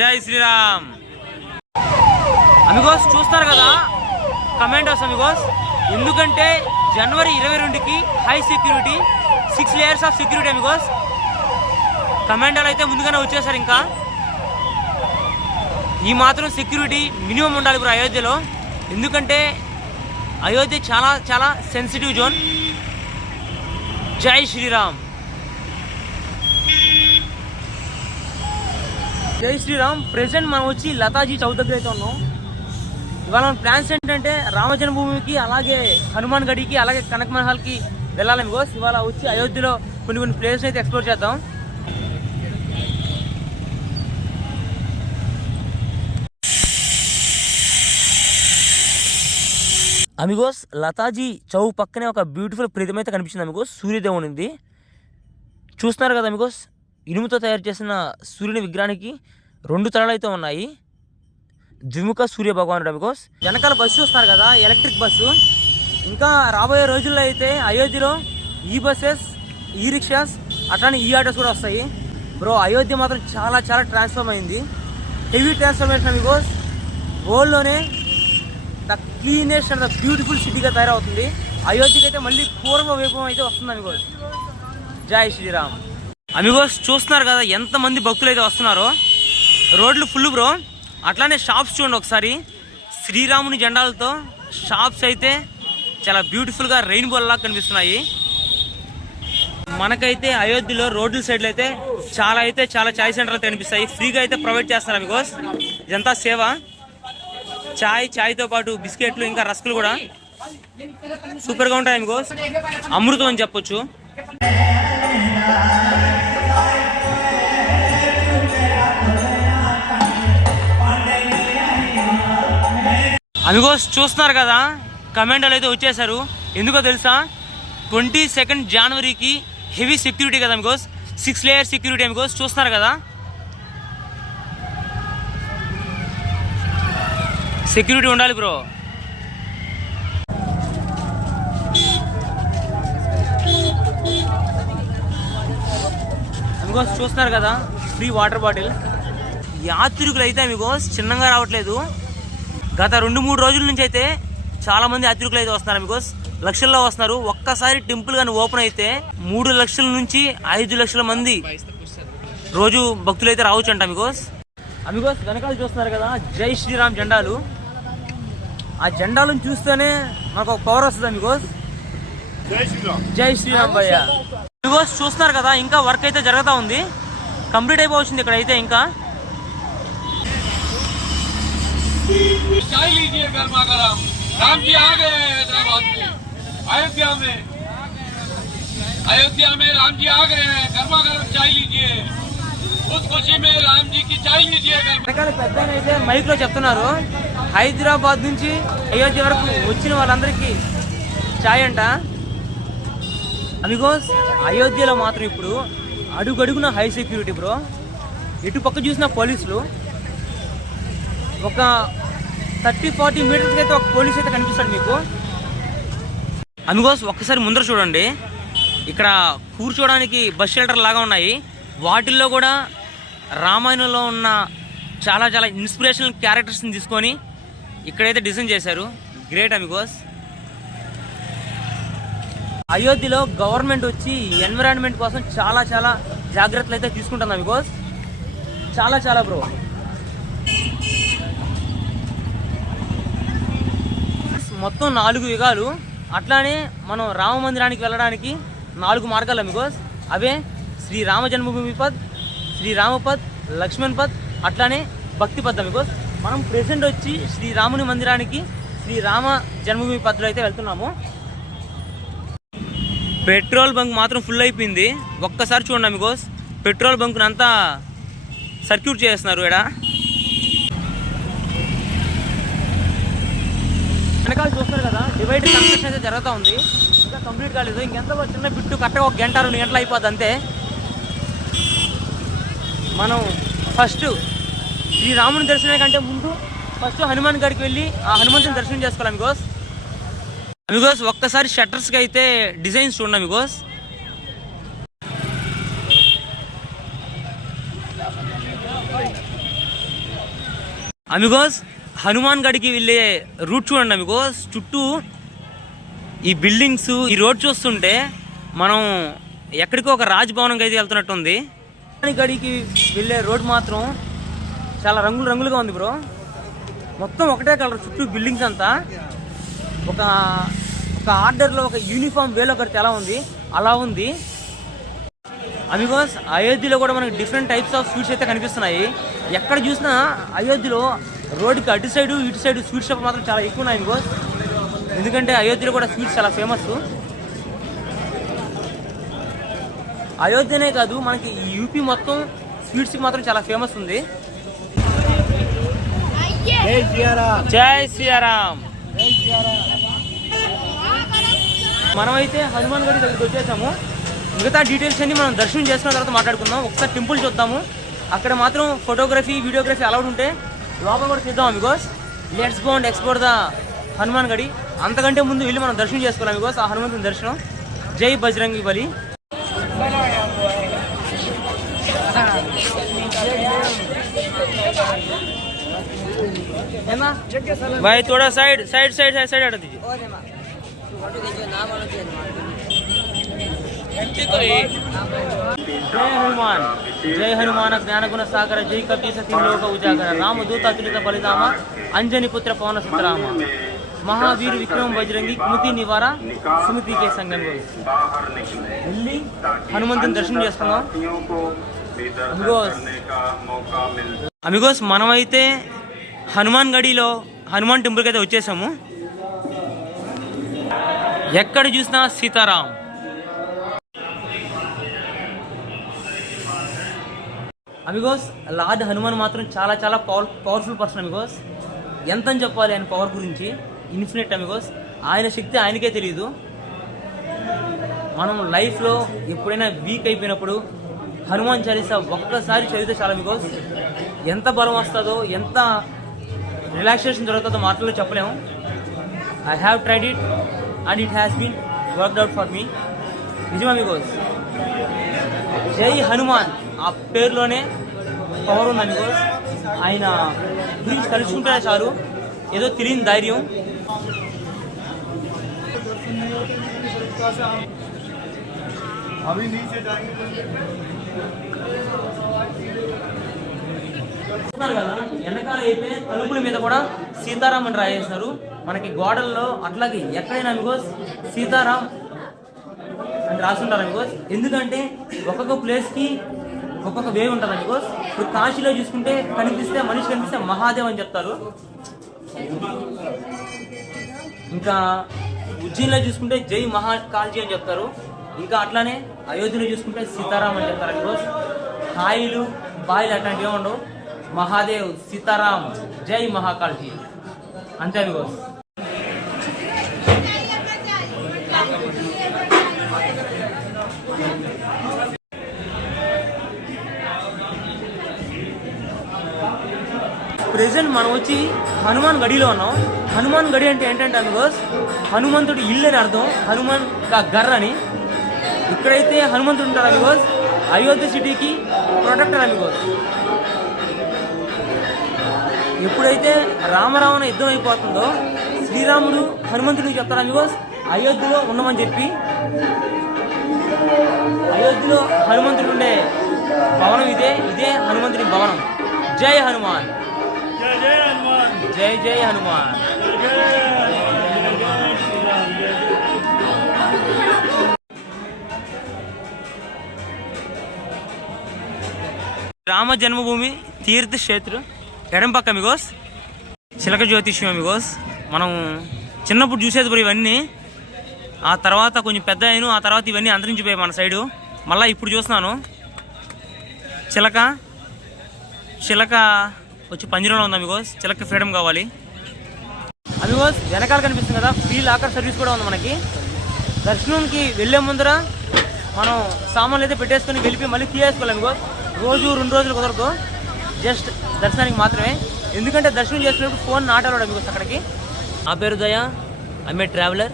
జై శ్రీరామ్. అమిగోస్ చూస్తారు కదా కమాండోస్ అమిగోస్, ఎందుకంటే జనవరి 22కి high security 6 layers of security amigos. కమాండోలు అయితే ముందుగానే వచ్చేసారు. ఇంకా ఈ మాత్రం సెక్యూరిటీ మినిమం ఉండాలి ఇప్పుడు అయోధ్యలో, ఎందుకంటే అయోధ్య చాలా చాలా సెన్సిటివ్ జోన్. జై శ్రీరామ్. జై శ్రీరామ్. ప్రెసెంట్ మనం వచ్చి లతాజీ చౌక్ దగ్గర అయితే ఉన్నాం. ఇవాళ మన ప్లాన్స్ ఏంటంటే రామ జన్మభూమికి, అలాగే హనుమాన్ గడికి, అలాగే కనక్ మహల్కి వెళ్ళాలని కోస్. ఇవాళ వచ్చి అయోధ్యలో కొన్ని ప్లేసెస్ అయితే ఎక్స్ప్లోర్ చేద్దాం. అమిగోస్ లతాజీ చౌక్ పక్కనే ఒక బ్యూటిఫుల్ ప్రతిమ అయితే కనిపించింది అమిగోస్. సూర్యదేవునిది చూస్తున్నారు కదా అమిగోస్. ఇనుముతో తయారు చేసిన సూర్యుని విగ్రహానికి 2 తలలు అయితే ఉన్నాయి. ద్విముఖ సూర్య భగవానుడు అమిగోస్. వెనకాల బస్సు చూస్తున్నారు కదా, ఎలక్ట్రిక్ బస్సు. ఇంకా రాబోయే రోజుల్లో అయితే అయోధ్యలో ఈ బస్సెస్, ఈ రిక్షాస్, అట్లానే ఈ ఆటోస్ కూడా వస్తాయి. బ్రో అయోధ్య మాత్రం చాలా చాలా ట్రాన్స్ఫార్మ్ అయింది. Heavy transformation amigos. వరల్డ్లోనే the cleanest and the beautiful సిటీగా తయారవుతుంది. అయోధ్యకి అయితే మళ్ళీ పూర్వ వైభవం అయితే వస్తుంది అమిగోస్. జై శ్రీరామ్. అమిగోస్ చూస్తున్నారు కదా ఎంతమంది భక్తులు అయితే వస్తున్నారో. రోడ్లు ఫుల్ బ్రో. అట్లానే షాప్స్ చూడండి ఒకసారి, శ్రీరాముని జెండాలతో షాప్స్ అయితే చాలా బ్యూటిఫుల్గా రెయిన్బో లాగా కనిపిస్తున్నాయి. మనకైతే అయోధ్యలో రోడ్ల సైడ్లో అయితే చాలా చాయ్ సెంటర్లు కనిపిస్తాయి. ఫ్రీగా అయితే ప్రొవైడ్ చేస్తారు అమిగోస్. ఇదంతా సేవ. చాయ్తో పాటు బిస్కెట్లు, ఇంకా రస్కులు కూడా సూపర్గా ఉంటాయి అమిగోస్. అమృతం అని చెప్పొచ్చు. అమిగోస్ చూస్తున్నారు కదా కమాండోలు అయితే వచ్చేసారు. ఎందుకో తెలుసా, 22 జనవరికి హెవీ సెక్యూరిటీ కదా అమిగోస్. 6 layer security Amigos. చూస్తున్నారు కదా సెక్యూరిటీ ఉండాలి బ్రో. అమిగోస్ చూస్తున్నారు కదా ఫ్రీ వాటర్ బాటిల్. యాత్రికులు అయితే అమిగోస్ చిన్నగా రావట్లేదు. గత 2-3 రోజుల నుంచి అయితే చాలా మంది యాత్రికులు అయితే వస్తున్నారు అమిగోస్. లక్షల్లో వస్తున్నారు. ఒక్కసారి టెంపుల్ కానీ ఓపెన్ అయితే 3 లక్షల నుంచి 5 లక్షల మంది రోజు భక్తులు అయితే రావచ్చు అంట అమిగోస్. అమిగోస్ వెనకాల చూస్తున్నారు కదా జై శ్రీరామ్ జెండాలు. ఆ జెండాలను చూస్తేనే మనకు ఒక పవర్ వస్తుంది అమిగోస్. జై శ్రీరామ్ భయ్య. అమిగోస్ చూస్తున్నారు కదా ఇంకా వర్క్ అయితే జరుగుతూ ఉంది. కంప్లీట్ అయిపోవచ్చింది ఇక్కడ అయితే. ఇంకా चाय लीजिए गर्मा गर्म, राम जी आ गए हैं हैदराबाद में, अयोध्या में राम जी आ गए हैं. गर्मा गर्म चाय लीजिए, उस खुशी में राम जी की चाय लीजिए. అయితే మైక్ లో చెప్తున్నారు హైదరాబాద్ నుంచి అయోధ్య వరకు వచ్చిన వాళ్ళందరికీ చాయ్ అంట అమిగోస్. అయోధ్యలో మాత్రం ఇప్పుడు అడుగడుగున హై సెక్యూరిటీ బ్రో. ఎటు పక్క చూసిన పోలీసులు. ఒక 30-40 మీటర్స్కి అయితే ఒక పోలీస్ అయితే కనిపిస్తాడు మీకు అమిగోస్. ఒక్కసారి ముందర చూడండి, ఇక్కడ కూర్చోడానికి బస్ షెల్టర్ లాగా ఉన్నాయి. వాటిల్లో కూడా రామాయణంలో ఉన్న చాలా చాలా ఇన్స్పిరేషనల్ క్యారెక్టర్స్ని తీసుకొని ఇక్కడైతే డిజైన్ చేశారు. Great Amigos. అయోధ్యలో గవర్నమెంట్ వచ్చి ఎన్విరాన్మెంట్ కోసం చాలా చాలా జాగ్రత్తలు అయితే తీసుకుంటుంది అమిగోస్. చాలా బ్రో. మొత్తం 4 యుగాలు. అట్లానే మనం రామ మందిరానికి వెళ్ళడానికి 4 మార్గాలు అమిగోస్. అవే శ్రీరామ జన్మభూమి పద్, శ్రీరామపద్, లక్ష్మణ్ పద్, అట్లానే భక్తి పద్ అమిగోస్. మనం ప్రెసెంట్ వచ్చి శ్రీరాముని మందిరానికి శ్రీరామ జన్మభూమి పద్లో అయితే వెళ్తున్నాము. పెట్రోల్ బంక్ మాత్రం ఫుల్ అయిపోయింది. ఒక్కసారి చూడండి అమిగోస్, పెట్రోల్ బంక్ని అంతా సర్క్యూట్ చేస్తున్నారు ఇక్కడ. వెనకాల చూస్తున్నారు కదా డివైడ్ కన్స్ట్రక్షన్ అయితే జరుగుతూ ఉంది. ఇంకా కంప్లీట్ కాలేదు. ఇంకెంత చిన్న బిట్టు కరెక్ట్గా 1 గంట 2 గంటలు అయిపోద్ది అంతే. మనం ఫస్ట్ శ్రీరాముని దర్శనం కంటే ముందు ఫస్ట్ హనుమాన్ గడికి వెళ్ళి ఆ హనుమంతుని దర్శనం చేసుకోవాలి అమిగోస్. ఒక్కసారి షట్టర్స్కి అయితే డిజైన్స్ చూడండి అమిగోస్. అమిగోస్ హనుమాన్ గడికి వెళ్ళే రూట్ చూడండి అమిగోస్. చుట్టూ ఈ బిల్డింగ్స్, ఈ రోడ్ చూస్తుంటే మనం ఎక్కడికో ఒక రాజ్భవనంకి అయితే వెళ్తున్నట్టుంది. హనుమాన్ గడికి వెళ్ళే రోడ్ మాత్రం చాలా రంగులుగా ఉంది బ్రో. మొత్తం ఒకటే కలర్, చుట్టూ బిల్డింగ్స్ అంతా ఒక ఆర్డర్లో ఒక యూనిఫామ్ వేలో ఒకటి ఎలా ఉంది అలా ఉంది. అమిగోస్ అయోధ్యలో కూడా మనకి డిఫరెంట్ టైప్స్ ఆఫ్ స్వీట్స్ అయితే కనిపిస్తున్నాయి. ఎక్కడ చూసినా అయోధ్యలో రోడ్డుకి అటు సైడు ఇటు సైడు స్వీట్ షాప్ మాత్రం చాలా ఎక్కువ ఉన్నాయి అమిగోస్. ఎందుకంటే అయోధ్యలో కూడా స్వీట్స్ చాలా ఫేమస్. అయోధ్యనే కాదు, మనకి యూపీ మొత్తం స్వీట్స్కి మాత్రం చాలా ఫేమస్ ఉంది. జై శ్రీరామ్. మనమైతే హనుమాన్ గడి దగ్గరికి వచ్చేసాము. మిగతా డీటెయిల్స్ అన్ని మనం దర్శనం చేసుకున్న తర్వాత మాట్లాడుకుందాం. ఒకసారి టెంపుల్ చూద్దాము. అక్కడ మాత్రం ఫోటోగ్రఫీ, వీడియోగ్రఫీ అలౌడ్ ఉంటే లోపల కూడా తీద్దాం Amigos. Let's go and explore the Hanuman గడి. అంతకంటే ముందు వెళ్ళి మనం దర్శనం చేసుకోవాలి అమిగోస్, ఆ హనుమంతుని దర్శనం. జై బజరంగి బలి. भाई थोड़ा साइड हटा दीजिए. जय हनुमान ज्ञान गुण सागर जय कपीस लोक उजागर रामदूत अतुलित बलिधाम अंजनी पुत्र पवन सुतराम महावीर विक्रम बजरंगी कुमति निवार सुमति के संगम. వెళ్ళి హనుమంతుని దర్శనం చేసుకున్నాం అమిగోస్. మనమైతే హనుమాన్ గడిలో హనుమాన్ టెంపుల్కి అయితే వచ్చేసాము. ఎక్కడ చూసినా సీతారాం. అమిగోస్ లార్డ్ హనుమాన్ మాత్రం చాలా చాలా పవర్ఫుల్ పర్సన్ అమిగోస్. ఎంతని చెప్పాలి ఆయన పవర్ గురించి, ఇన్ఫినిట్ అమిగోస్. ఆయన శక్తి ఆయనకే తెలియదు. మనం లైఫ్లో ఎప్పుడైనా వీక్ అయిపోయినప్పుడు హనుమాన్ చాలీసా ఒక్కసారి చదివితే చాలా అమిగోస్. ఎంత బలం వస్తుందో, ఎంత రిలాక్సేషన్ దొరుకుతుందో మాటల్లో చెప్పలేము. I have tried it and it has been worked out for me. నిజమా అమిగోస్? జై హనుమాన్ ఆ పేరులోనే పవర్ ఉంది అమిగోస్. ఆయన గురించి తలుచుకుంటేనే చాలు ఏదో తెలియని ధైర్యం. కదా వెనకాల అయితే తలుపుల మీద కూడా సీతారాం అని రాయేస్తారు. మనకి గోడల్లో అట్లాగే ఎక్కడైనా అమిగోస్ సీతారాం అని రాసుంటారు అమిగోస్. ఎందుకంటే ఒక్కొక్క ప్లేస్కి ఒక్కొక్క వే ఉంటుంది అమిగోస్. ఇప్పుడు కాశీలో చూసుకుంటే మనిషి కనిపిస్తే మహాదేవ్ అని చెప్తారు. ఇంకా ఉజ్జయిన్లో చూసుకుంటే జై మహాకాల్జీ అని చెప్తారు. ఇంకా అట్లానే అయోధ్యలో చూసుకుంటే సీతారాం అని చెప్తారు అమిగోస్. హాయిలు బాయిలు అట్లాంటివి ఏముండవు. మహాదేవ్, సీతారాం, జై మహాకాల్జీ అంతే అమిగోస్. ప్రెసెంట్ మనం వచ్చి హనుమాన్ గడిలో ఉన్నాం. హనుమాన్ గడి అంటే ఏంటంటే అమిగోస్ హనుమంతుడి ఇల్లు అని అర్థం. హనుమాన్ గర్ అని. ఇక్కడైతే హనుమంతుడు ఉంటారు అమిగోస్. అయోధ్య సిటీకి ప్రొటెక్టర్ అమిగోస్. ఎప్పుడైతే రామరావణ యుద్ధం అయిపోతుందో శ్రీరాముడు హనుమంతుడికి చెప్తారు అమిగోస్ అయోధ్యలో ఉండమని చెప్పి. అయోధ్యలో హనుమంతుడు ఉండే భవనం ఇదే హనుమంతుడి భవనం. జై హనుమాన్. జై జై హనుమాన్. రామ జన్మభూమి తీర్థ క్షేత్ర ఎడం పక్క అమిగోస్ చిలక జ్యోతిష్యం అమిగోస్. మనం చిన్నప్పుడు చూసేది బ్రో ఇవన్నీ. ఆ తర్వాత కొంచెం పెద్ద అయిన ఆ తర్వాత ఇవన్నీ అంతరించిపోయాయి మన సైడు. మళ్ళీ ఇప్పుడు చూస్తున్నాను చిలక వచ్చి పంజరంలో ఉంది అమిగోస్. చిలక ఫ్రీడమ్ కావాలి అమిగోస్. వెనకాల కనిపిస్తుంది కదా ఫ్రీ లాకర్ సర్వీస్ కూడా ఉంది మనకి. దర్శనంకి వెళ్ళే ముందర మనం సామాన్లు అయితే పెట్టేసుకొని వెళ్ళిపోయి మళ్ళీ తీయేసుకోవాలి అమిగోస్. రోజు 2 రోజులు కుదరదు, జస్ట్ దర్శనానికి మాత్రమే. ఎందుకంటే దర్శనం చేసుకున్నప్పుడు ఫోన్ నాట్ అలౌడ్ అమిగోస్ అక్కడికి. నా పేరు దయా, I'm a traveller.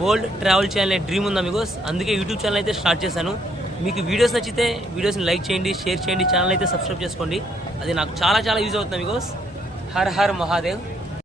World travel చేయాలనే డ్రీమ్ ఉంది అమిగోస్. అందుకే యూట్యూబ్ ఛానల్ అయితే స్టార్ట్ చేశాను. మీకు వీడియోస్ నచ్చితే వీడియోస్ని లైక్ చేయండి, షేర్ చేయండి, ఛానల్ అయితే సబ్స్క్రైబ్ చేసుకోండి. అది నాకు చాలా చాలా యూజ్ అవుతుంది అమిగోస్. Her her Mahadev.